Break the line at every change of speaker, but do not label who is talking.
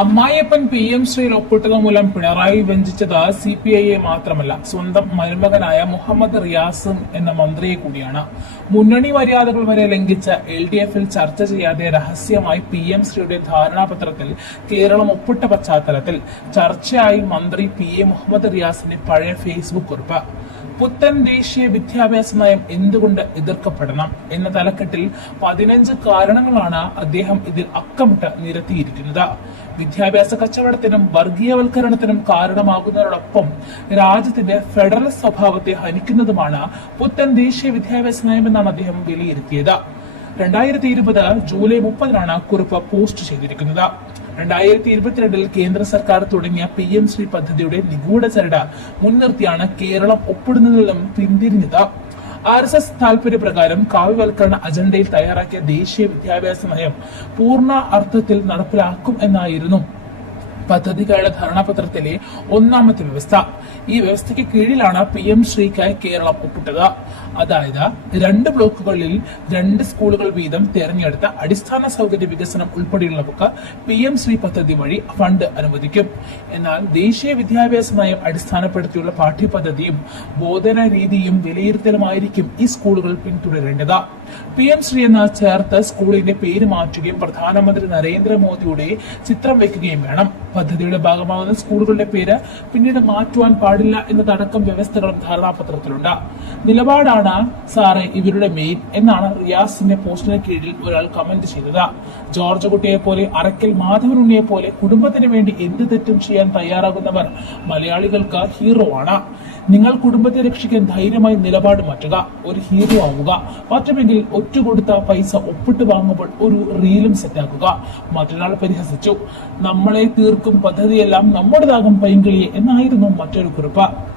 അമ്മായിയപ്പൻ P M ശ്രീയിൽ ഒപ്പിട്ടത് മൂലം Pinarayi വഞ്ചിച്ചത് C P ഐയെ മാത്രമല്ല സ്വന്തം മരുമകനായ മുഹമ്മദ് റിയാസും എന്ന മന്ത്രിയെ കൂടിയാണ്. മുന്നണി മര്യാദകൾ വരെ ലംഘിച്ച എൽ ഡി എഫിൽ ചർച്ച ചെയ്യാതെ രഹസ്യമായി പി എം ശ്രീയുടെ ധാരണാപത്രത്തിൽ കേരളം ഒപ്പിട്ട പശ്ചാത്തലത്തിൽ ചർച്ചയായി മന്ത്രി പി എ മുഹമ്മദ് റിയാസിന്റെ പഴയ ഫേസ്ബുക്ക് കുറിപ്പ്. പുത്തൻ ദേശീയ വിദ്യാഭ്യാസ നയം എന്തുകൊണ്ട് എതിർക്കപ്പെടണം എന്ന തലക്കെട്ടിൽ പതിനഞ്ച് കാരണങ്ങളാണ് അദ്ദേഹം ഇതിൽ അക്കമിട്ട് നിരത്തിയിരിക്കുന്നത്. വിദ്യാഭ്യാസ കച്ചവടത്തിനും വർഗീയവൽക്കരണത്തിനും കാരണമാകുന്നതോടൊപ്പം രാജ്യത്തിന്റെ ഫെഡറൽ സ്വഭാവത്തെ ഹനിക്കുന്നതുമാണ് പുത്തൻ ദേശീയ വിദ്യാഭ്യാസ നയമെന്നാണ് അദ്ദേഹം വിലയിരുത്തിയത്. രണ്ടായിരത്തി ഇരുപത് ജൂലൈ മുപ്പതിനാണ് കുറിപ്പ് പോസ്റ്റ് ചെയ്തിരിക്കുന്നത്. രണ്ടായിരത്തി ഇരുപത്തിരണ്ടിൽ കേന്ദ്ര സർക്കാർ തുടങ്ങിയ പി എം ശ്രീ പദ്ധതിയുടെ നിഗൂഢ ചരട മുൻനിർത്തിയാണ് കേരളം ഒപ്പിടുന്നതിലും പിന്തിരിഞ്ഞത്. ആർ എസ് എസ് താല്പര്യ പ്രകാരം കാവ്യവൽക്കരണ അജണ്ടയിൽ തയ്യാറാക്കിയ ദേശീയ വിദ്യാഭ്യാസ നയം പൂർണ അർത്ഥത്തിൽ നടപ്പിലാക്കും എന്നായിരുന്നു. പദ്ധതികളുടെ ധാരണാപത്രത്തിലെ ഒന്നാമത്തെ വ്യവസ്ഥ. ഈ വ്യവസ്ഥയ്ക്ക് കീഴിലാണ് പി എം ശ്രീക്കായി കേരളം ഒപ്പിട്ടത്. അതായത് രണ്ട് ബ്ലോക്കുകളിൽ രണ്ട് സ്കൂളുകൾ വീതം തിരഞ്ഞെടുത്ത അടിസ്ഥാന സൗകര്യ വികസനം ഉൾപ്പെടെയുള്ളവർക്ക് പി എം ശ്രീ പദ്ധതി വഴി ഫണ്ട് അനുവദിക്കും. എന്നാൽ ദേശീയ വിദ്യാഭ്യാസ നയം അടിസ്ഥാനപ്പെടുത്തിയുള്ള പാഠ്യപദ്ധതിയും ബോധന രീതിയും വിലയിരുത്തലുമായിരിക്കും ഈ സ്കൂളുകൾ പിന്തുടരേണ്ടത്. പി എം ശ്രീനാഥ് ചേർത്ത് സ്കൂളിന്റെ പേര് മാറ്റുകയും പ്രധാനമന്ത്രി നരേന്ദ്രമോദിയുടെ ചിത്രം വെക്കുകയും വേണം. പദ്ധതിയുടെ ഭാഗമാകുന്ന സ്കൂളുകളുടെ പേര് പിന്നീട് മാറ്റുവാൻ പാടില്ല എന്നതടക്കം വ്യവസ്ഥകളും ധാരണാപത്രത്തിലുണ്ട്. നിലപാടാണ് സാറെ ഇവരുടെ മെയിൻ എന്നാണ് റിയാസിന്റെ പോസ്റ്റിന് കീഴിൽ ഒരാൾ കമന്റ് ചെയ്തത്. ജോർജ് കുട്ടിയെ പോലെ അറക്കൽ മാധവനുണ്ണിയെ പോലെ കുടുംബത്തിന് വേണ്ടി എന്ത് തെറ്റും ചെയ്യാൻ തയ്യാറാകുന്നവർ മലയാളികൾക്ക് ഹീറോ ആണ്. നിങ്ങൾ കുടുംബത്തെ രക്ഷിക്കാൻ ധൈര്യമായി നിലപാട് മാറ്റുക ഒരു ഹീറോ ആവുക. പറ്റുമെങ്കിൽ ഒറ്റ കൊടുത്ത പൈസ ഒപ്പിട്ട് വാങ്ങുമ്പോൾ ഒരു റീലും സെറ്റാക്കുക. മറ്റൊരാൾ പരിഹസിച്ചു. നമ്മളെ തീർക്കും പദ്ധതിയെല്ലാം നമ്മുടേതാകും പൈങ്കിളിയെ എന്നായിരുന്നു മറ്റൊരു കുറിപ്പ്.